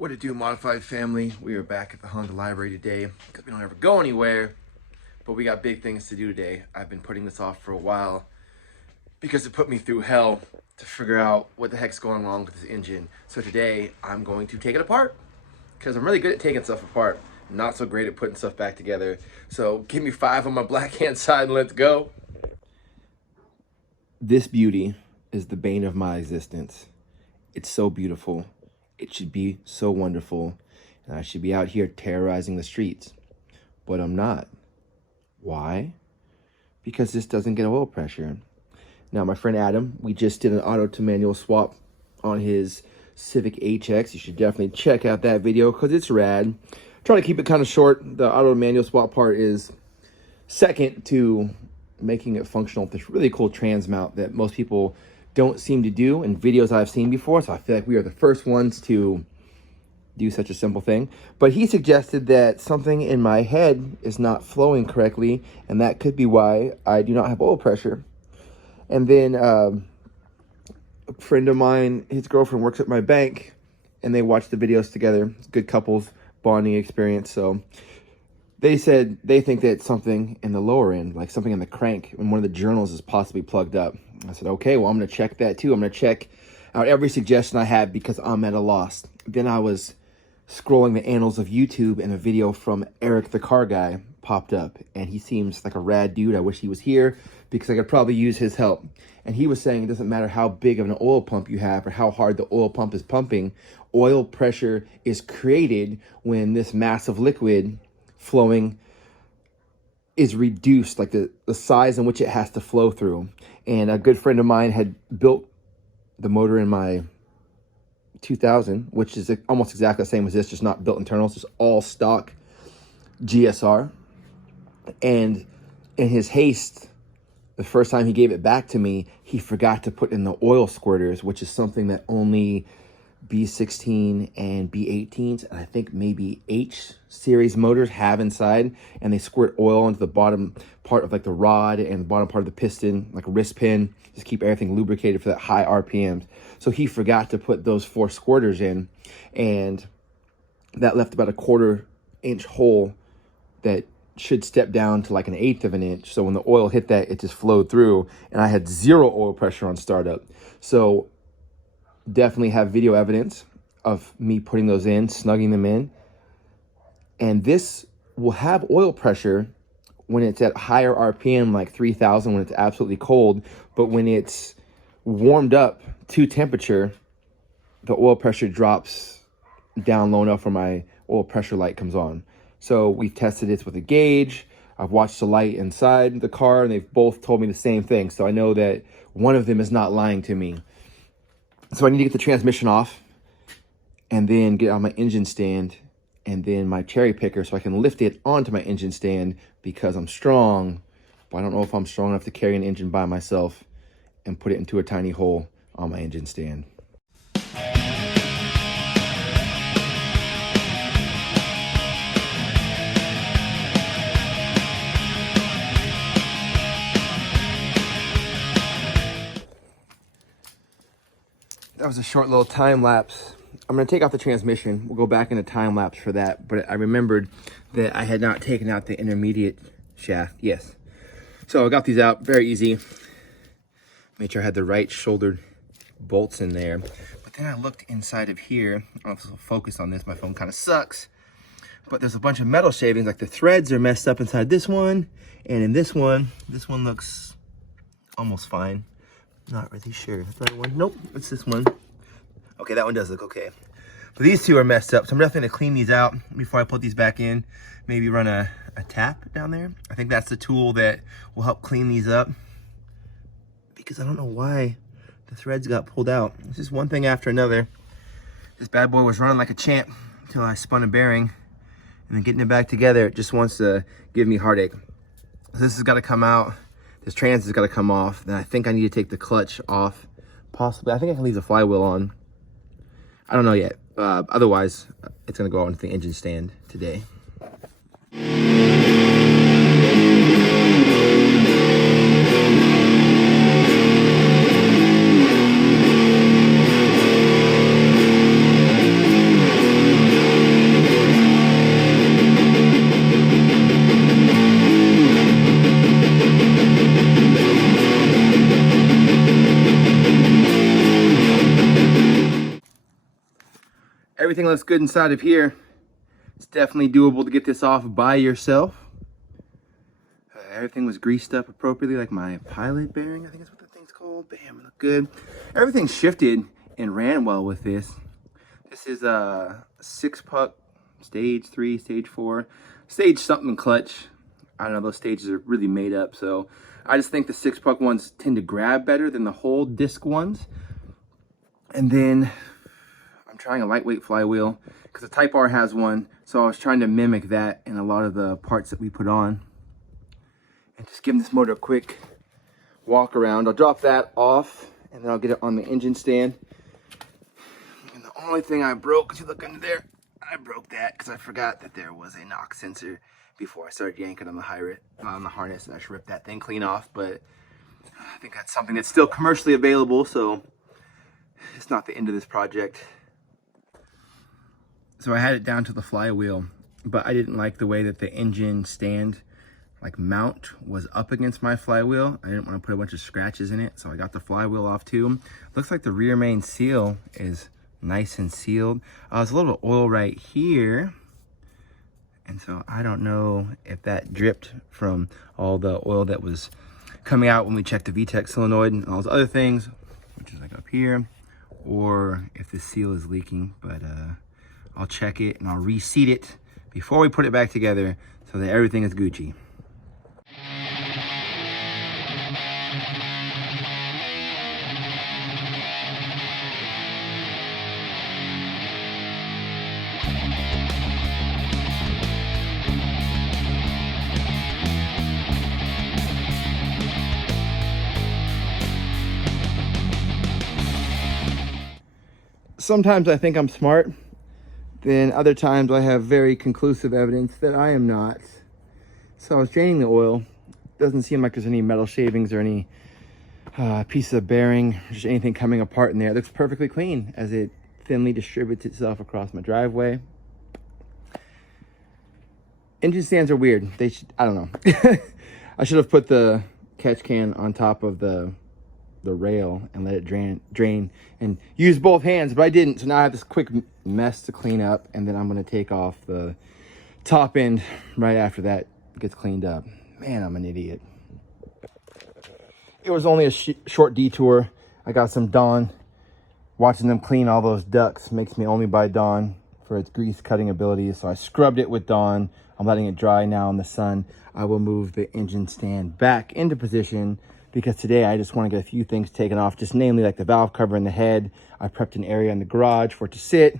What it do, Modified family? We are back at the Honda library today because we don't ever go anywhere, but we got big things to do today. I've been putting this off for a while because it put me through hell to figure out what the heck's going wrong with this engine. So today I'm going to take it apart because I'm really good at taking stuff apart, not so great at putting stuff back together. So give me 5 on my black hand side and let's go. This beauty is the bane of my existence. It's so beautiful. It should be so wonderful, and I should be out here terrorizing the streets, but I'm not. Why? Because this doesn't get oil pressure. Now, my friend Adam, we just did an auto to manual swap on his Civic HX. You should definitely check out that video because it's rad. Try to keep it kind of short. The auto to manual swap part is second to making it functional with this really cool trans mount that most people don't seem to do in videos I've seen before, so I feel like we are the first ones to do such a simple thing. But he suggested that something in my head is not flowing correctly, and that could be why I do not have oil pressure. And then a friend of mine, his girlfriend works at my bank, and they watch the videos together. It's a good couples bonding experience. So they said they think that it's something in the lower end, like something in the crank, and one of the journals is possibly plugged up. I said, okay, well, I'm going to check that too. I'm going to check out every suggestion I have because I'm at a loss. Then I was scrolling the annals of YouTube and a video from Eric the car guy popped up, and he seems like a rad dude. I wish he was here because I could probably use his help. And he was saying it doesn't matter how big of an oil pump you have or how hard the oil pump is pumping. Oil pressure is created when this massive liquid flowing is reduced, like the size in which it has to flow through. And a good friend of mine had built the motor in my 2000, which is almost exactly the same as this, just not built internals, just all stock GSR. And in his haste, the first time he gave it back to me, he forgot to put in the oil squirters, which is something that only B16 and B18s, and I think maybe H series motors have inside, and they squirt oil into the bottom part of like the rod and the bottom part of the piston, like a wrist pin, just keep everything lubricated for that high RPMs. So he forgot to put those 4 squirters in, and that left about a 1/4 inch hole that should step down to like 1/8 of an inch. So when the oil hit that, it just flowed through, and I had 0 oil pressure on startup. So definitely have video evidence of me putting those in, snugging them in. And this will have oil pressure when it's at higher RPM, like 3000, when it's absolutely cold. But when it's warmed up to temperature, the oil pressure drops down low enough where my oil pressure light comes on. So we've tested this with a gauge. I've watched the light inside the car, and they've both told me the same thing. So I know that one of them is not lying to me. So I need to get the transmission off and then get on my engine stand and then my cherry picker so I can lift it onto my engine stand because I'm strong, but I don't know if I'm strong enough to carry an engine by myself and put it into a tiny hole on my engine stand. That was a short little time lapse. I'm gonna take out the transmission. We'll go back into time lapse for that, but I remembered that I had not taken out the intermediate shaft. Yes. So I got these out, very easy. Made sure I had the right shouldered bolts in there. But then I looked inside of here. I don't know if this will focus on this, my phone kind of sucks. But there's a bunch of metal shavings, like the threads are messed up inside this one, and in this one looks almost fine. Not really sure. That's the right one. Nope, it's this one. Okay, that one does look okay. But these two are messed up, so I'm definitely gonna clean these out before I put these back in. Maybe run a tap down there. I think that's the tool that will help clean these up. Because I don't know why the threads got pulled out. It's just one thing after another. This bad boy was running like a champ until I spun a bearing. And then getting it back together, it just wants to give me heartache. So this has gotta come out. This trans has got to come off. Then I think I need to take the clutch off. Possibly. I think I can leave the flywheel on. I don't know yet. Otherwise, it's going to go onto the engine stand today. everything looks good inside of here. It's definitely doable to get this off by yourself. Everything was greased up appropriately, like my pilot bearing, I think that's what the thing's called. Bam, it looked good. Everything shifted and ran well with this. This is a 6-puck, stage 3, stage 4, stage something clutch. I don't know, those stages are really made up, so I just think the 6-puck ones tend to grab better than the whole disc ones. And then I'm trying a lightweight flywheel because the Type R has one, so I was trying to mimic that in a lot of the parts that we put on. And just giving this motor a quick walk around. I'll drop that off and then I'll get it on the engine stand. And the only thing I broke, as you look under there, I broke that because I forgot that there was a knock sensor before I started yanking on the harness, and I should rip that thing clean off. But I think that's something that's still commercially available, so it's not the end of this project. So I had it down to the flywheel, but I didn't like the way that the engine stand mount was up against my flywheel. I didn't want to put a bunch of scratches in it, so I got the flywheel off too. Looks like the rear main seal is nice and sealed. There's a little oil right here, and so I don't know if that dripped from all the oil that was coming out when we checked the VTEC solenoid and all those other things, which is up here, or if the seal is leaking. But I'll check it and I'll reseat it before we put it back together so that everything is Gucci. Sometimes I think I'm smart, then other times I have very conclusive evidence that I am not. So I was draining the oil. Doesn't seem like there's any metal shavings or any piece of bearing, just anything coming apart in there. It looks perfectly clean as it thinly distributes itself across my driveway. Engine stands are weird. I don't know. I should have put the catch can on top of the rail and let it drain and use both hands, but I didn't. So now I have this quick mess to clean up, and then I'm going to take off the top end right after that gets cleaned up. Man, I'm an idiot. It was only a short detour. I got some Dawn. Watching them clean all those ducts makes me only buy Dawn for its grease cutting abilities, so I scrubbed it with Dawn. I'm letting it dry now in the sun. I will move the engine stand back into position because today I just want to get a few things taken off, just namely like the valve cover and the head. I prepped an area in the garage for it to sit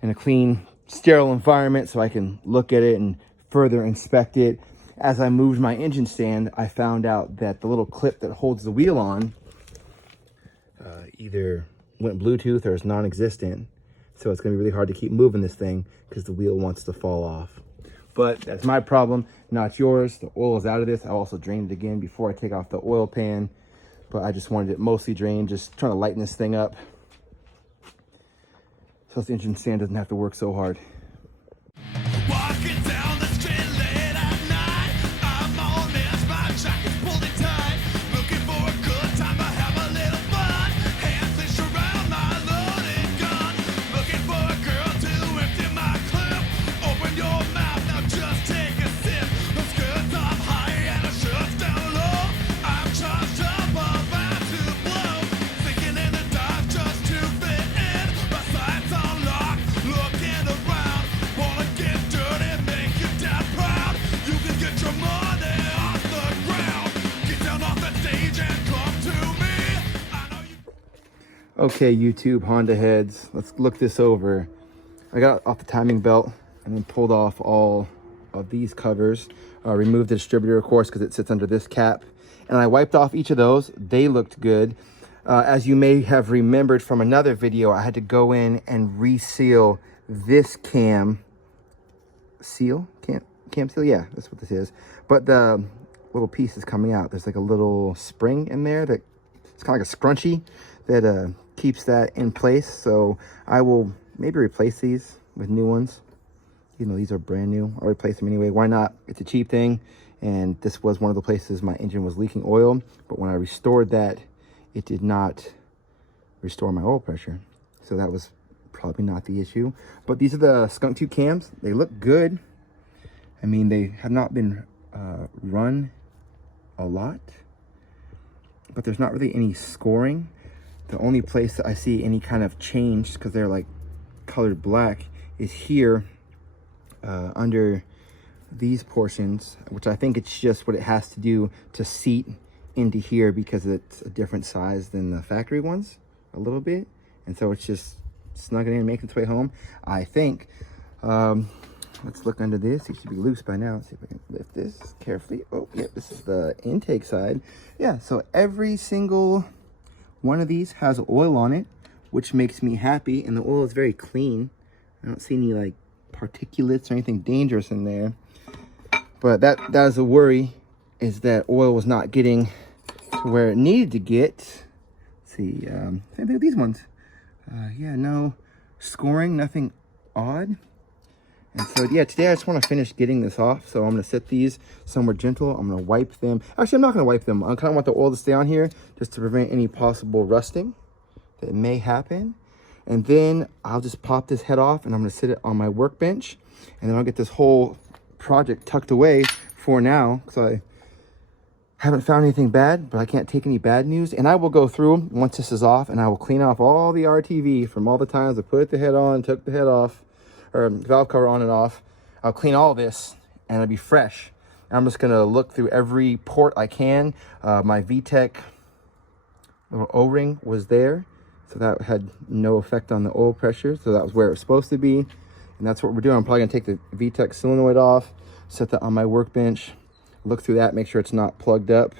in a clean, sterile environment so I can look at it and further inspect it. As I moved my engine stand, I found out that the little clip that holds the wheel on either went Bluetooth or is non-existent. So it's going to be really hard to keep moving this thing because the wheel wants to fall off. But that's my problem, not yours. The oil is out of this. I also drained it again before I take off the oil pan, but I just wanted it mostly drained, just trying to lighten this thing up so this engine stand doesn't have to work so hard. Walking down the street late at night, I'm on this, my jacket's pulled it tight, looking for a good time to have a little fun, hands clenched around my loaded gun, looking for a girl to empty my clip, open your mouth, now just take a sip, the skirt's up high and the shirt's down low, I'm charged up, about to blow, sinking in the dark just to fit in, my sights on lock, looking around, wanna get dirty, make your dad proud, you can get your money off the ground, get down off the stage and come to me, I know you. Okay, YouTube Honda heads, let's look this over. I got off the timing belt and then pulled off all of these covers. Removed the distributor, of course, because it sits under this cap. And I wiped off each of those. They looked good. As you may have remembered from another video, I had to go in and reseal this cam seal. Cam seal? Yeah, that's what this is. But the little piece is coming out. There's like a little spring in there that it's kind of like a scrunchie that keeps that in place. So I will maybe replace these with new ones. You know, these are brand new. I'll replace them anyway. Why not? It's a cheap thing. And this was one of the places my engine was leaking oil. But when I restored that, it did not restore my oil pressure. So that was probably not the issue. But these are the skunk tube cams. They look good. I mean, they have not been run a lot, but there's not really any scoring. The only place that I see any kind of change, because they're like colored black, is here under these portions, which I think it's just what it has to do to seat into here because it's a different size than the factory ones a little bit, and so it's just snugging in and making its way home, I think. Let's look under this. It should be loose by now. Let's see if I can lift this carefully. Oh, yep, this is the intake side. Yeah, so every single one of these has oil on it, which makes me happy, and the oil is very clean. I don't see any like particulates or anything dangerous in there. But that is a worry, is that oil was not getting to where it needed to get. Let's see, same thing with these ones. Yeah, no scoring, nothing odd. And so, yeah, today I just want to finish getting this off. So I'm going to set these somewhere gentle. I'm going to wipe them. Actually, I'm not going to wipe them. I kind of want the oil to stay on here just to prevent any possible rusting that may happen. And then I'll just pop this head off and I'm going to sit it on my workbench. And then I'll get this whole project tucked away for now, because I haven't found anything bad, but I can't take any bad news. And I will go through once this is off and I will clean off all the RTV from all the times I put the head on, took the head off, or valve cover on and off. I'll clean all this and it'll be fresh. And I'm just gonna look through every port I can. My VTEC little O-ring was there, so that had no effect on the oil pressure. So that was where it was supposed to be. And that's what we're doing. I'm probably gonna take the VTEC solenoid off, set that on my workbench, look through that, make sure it's not plugged up.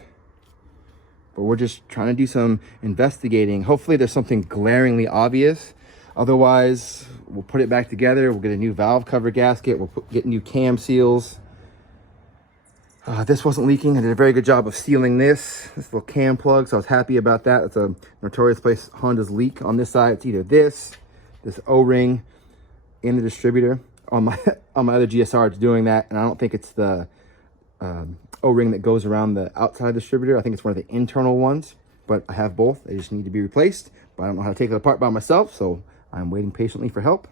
But we're just trying to do some investigating. Hopefully there's something glaringly obvious. Otherwise, we'll put it back together. We'll get a new valve cover gasket. We'll get new cam seals. This wasn't leaking. I did a very good job of sealing this little cam plug, so I was happy about that. It's a notorious place Honda's leak. On this side, it's either this O-ring in the distributor. On my other GSR, it's doing that, and I don't think it's the O-ring that goes around the outside distributor. I think it's one of the internal ones, but I have both. They just need to be replaced, but I don't know how to take it apart by myself, so I'm waiting patiently for help.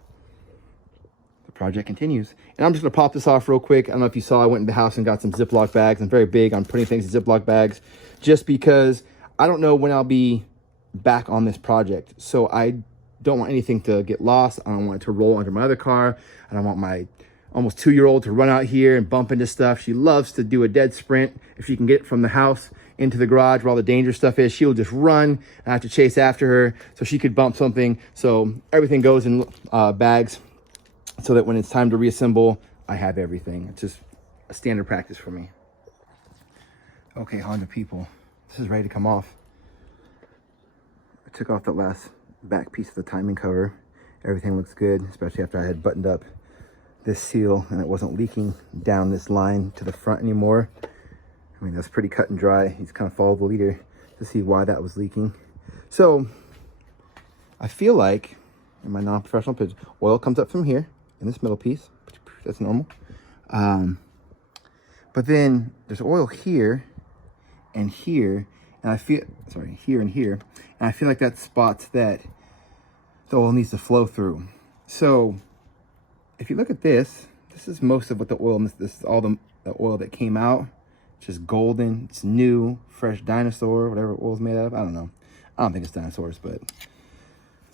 The project continues. And I'm just gonna pop this off real quick. I don't know if you saw, I went in the house and got some Ziploc bags. I'm very big on putting things in Ziploc bags just because I don't know when I'll be back on this project. So I don't want anything to get lost. I don't want it to roll under my other car. I don't want my almost 2-year-old to run out here and bump into stuff. She loves to do a dead sprint. If she can get it from the house into the garage where all the dangerous stuff is, she'll just run and I have to chase after her so she could bump something. So everything goes in bags so that when it's time to reassemble, I have everything. It's just a standard practice for me. Okay, Honda people, this is ready to come off. I took off the last back piece of the timing cover. Everything looks good, especially after I had buttoned up this seal and it wasn't leaking down this line to the front anymore. I mean, that's pretty cut and dry. You just kind of follow the leader to see why that was leaking. So I feel like in my non-professional pitch, oil comes up from here in this middle piece. That's normal. But then there's oil here and here, and I feel, sorry, here and here. And I feel like that's spots that the oil needs to flow through. So if you look at this, this is most of what the oil, this is all the oil that came out. It's just golden, it's new, fresh dinosaur, whatever oil's made of. I don't know. I don't think it's dinosaurs, but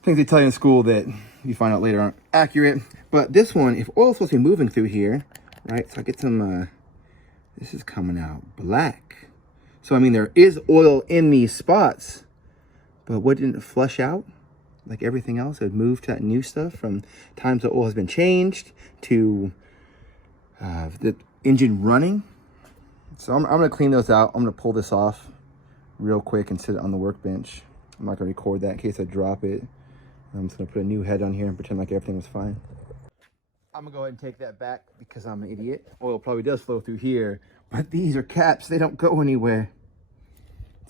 things they tell you in school that you find out later aren't accurate. But this one, if oil's supposed to be moving through here, right? So I get some, this is coming out black. So, I mean, there is oil in these spots, but what didn't flush out? Like everything else, it moved to that new stuff from times the oil has been changed to the engine running. So I'm going to clean those out. I'm going to pull this off real quick and sit it on the workbench. I'm not going to record that in case I drop it. I'm just going to put a new head on here and pretend like everything was fine. I'm going to go ahead and take that back because I'm an idiot. Oil probably does flow through here, but these are caps. They don't go anywhere.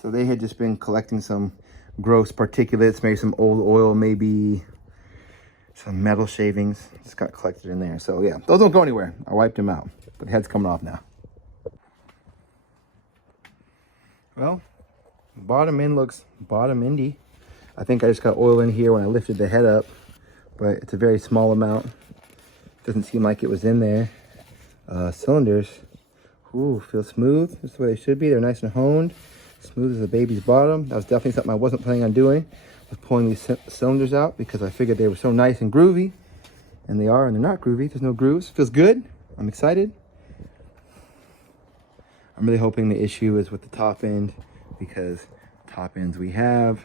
So they had just been collecting some gross particulates, maybe some old oil, maybe some metal shavings. Just got collected in there. So yeah, those don't go anywhere. I wiped them out, but the head's coming off now. Well, bottom end looks bottom endy. I think I just got oil in here when I lifted the head up. but it's a very small amount. Doesn't seem like it was in there. Cylinders, ooh, feel smooth. This is the way they should be. They're nice and honed, smooth as a baby's bottom. That was definitely something I wasn't planning on doing, was pulling these cylinders out, because I figured they were so nice and groovy, and they are, and they're not groovy. There's no grooves. Feels good. I'm excited. I'm really hoping the issue is with the top end, because top ends we have,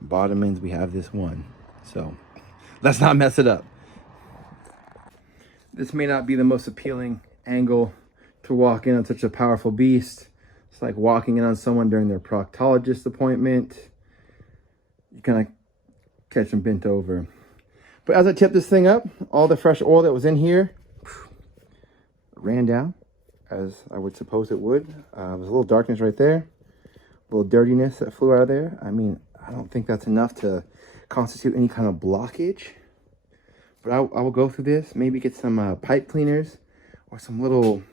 bottom ends we have this one. So let's not mess it up. This may not be the most appealing angle to walk in on such a powerful beast. It's like walking in on someone during their proctologist appointment. You kind of catch them bent over. But as I tipped this thing up, all the fresh oil that was in here ran down, as I would suppose it would. There was a little darkness right there, a little dirtiness that flew out of there. I mean, I don't think that's enough to constitute any kind of blockage. But I will go through this, maybe get some pipe cleaners or some little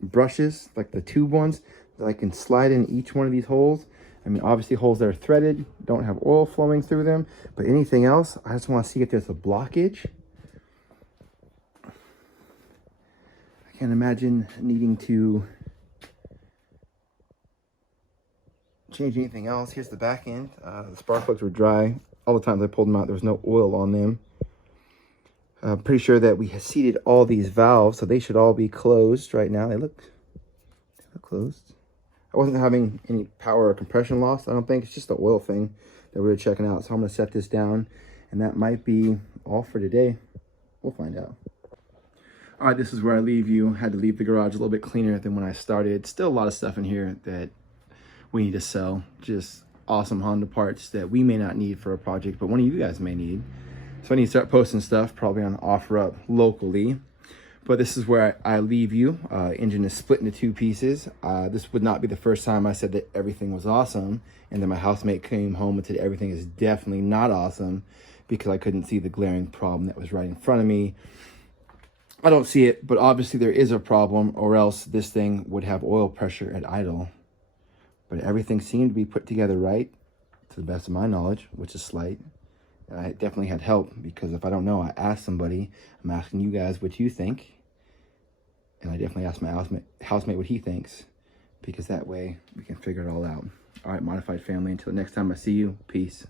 brushes, like the tube ones, that I can slide in each one of these holes. I mean, obviously holes that are threaded don't have oil flowing through them, but anything else, I just want to see if there's a blockage. I can't imagine needing to change anything else. Here's the back end. The spark plugs were dry. All the times I pulled them out, there was no oil on them. I'm pretty sure that we have seated all these valves, so they should all be closed right now. They look closed. I wasn't having any power or compression loss, I don't think. It's just the oil thing that we were checking out. So I'm going to set this down, and that might be all for today. We'll find out. All right, this is where I leave you. Had to leave the garage a little bit cleaner than when I started. Still a lot of stuff in here that we need to sell. Just awesome Honda parts that we may not need for a project, but one of you guys may need. So I need to start posting stuff, probably on OfferUp locally. But this is where I leave you. Engine is split into two pieces. This would not be the first time I said that everything was awesome, and then my housemate came home and said everything is definitely not awesome, because I couldn't see the glaring problem that was right in front of me. I don't see it, but obviously there is a problem, or else this thing would have oil pressure at idle. But everything seemed to be put together right, to the best of my knowledge, which is slight. I definitely had help, because if I don't know, I asked somebody. I'm asking you guys what you think. And I definitely asked my housemate what he thinks, because that way we can figure it all out. All right, Modified family, until next time I see you, peace.